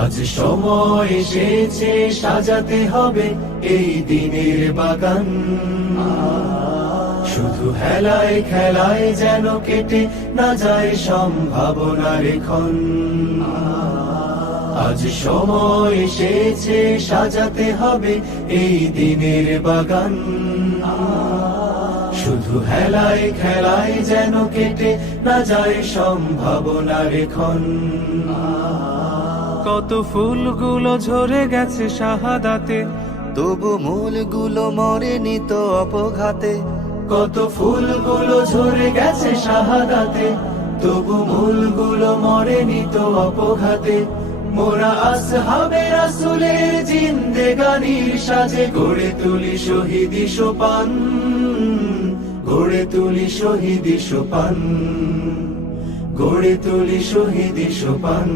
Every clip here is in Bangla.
আজ সময় এসেছে সাজাতে হবে এই দিনের বাগান। শুধু হেলায় খেলায় যেন কেটে না যায় সম্ভাবনার ক্ষণ। আজ সময় এসেছে সাজাতে হবে এই দিনের বাগান। শুধু হেলায় খেলায় যেন কেটে না যায় সম্ভাবনার ক্ষণ। কত ফুলগুলো ঝরে গেছে শাহাদাতে, তবু মূলগুলো মরেনি তো অপঘাতে। কত ফুলগুলো ঝরে গেছে শাহাদাতে, তবু মূলগুলো মরেনি তো অপঘাতে। মোরা আসহাবে রাসূলের জিন্দেগানির সাজে গড়ে তুলি শহীদি সোপান, গড়ে তুলি শহীদি সোপান, গড়ে তুলি শহীদি সোপান।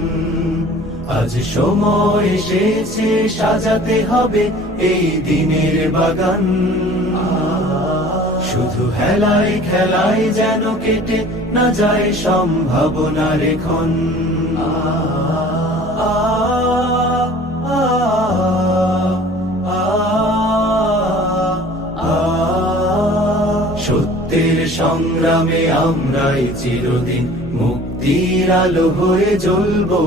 আজ সময় এসেছে সাজাতে হবে এই দিনের বাগান। শুধু হেলায় খেলায় যেন কেটে না যায় সম্ভাবনার ক্ষণ। সত্যের সংগ্রামে আমরাই চিরদিন মুক্তির আলো হয়ে জ্বলবো।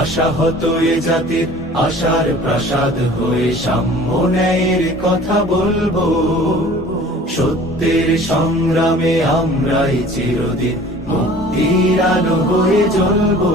আশাহত এ জাতির আশার প্রাসাদ হয়ে সাম্য ন্যায়ের কথা বলবো। সত্যের সংগ্রামে আমরাই চিরদিন মুক্তির আলো হয়ে জ্বলবো।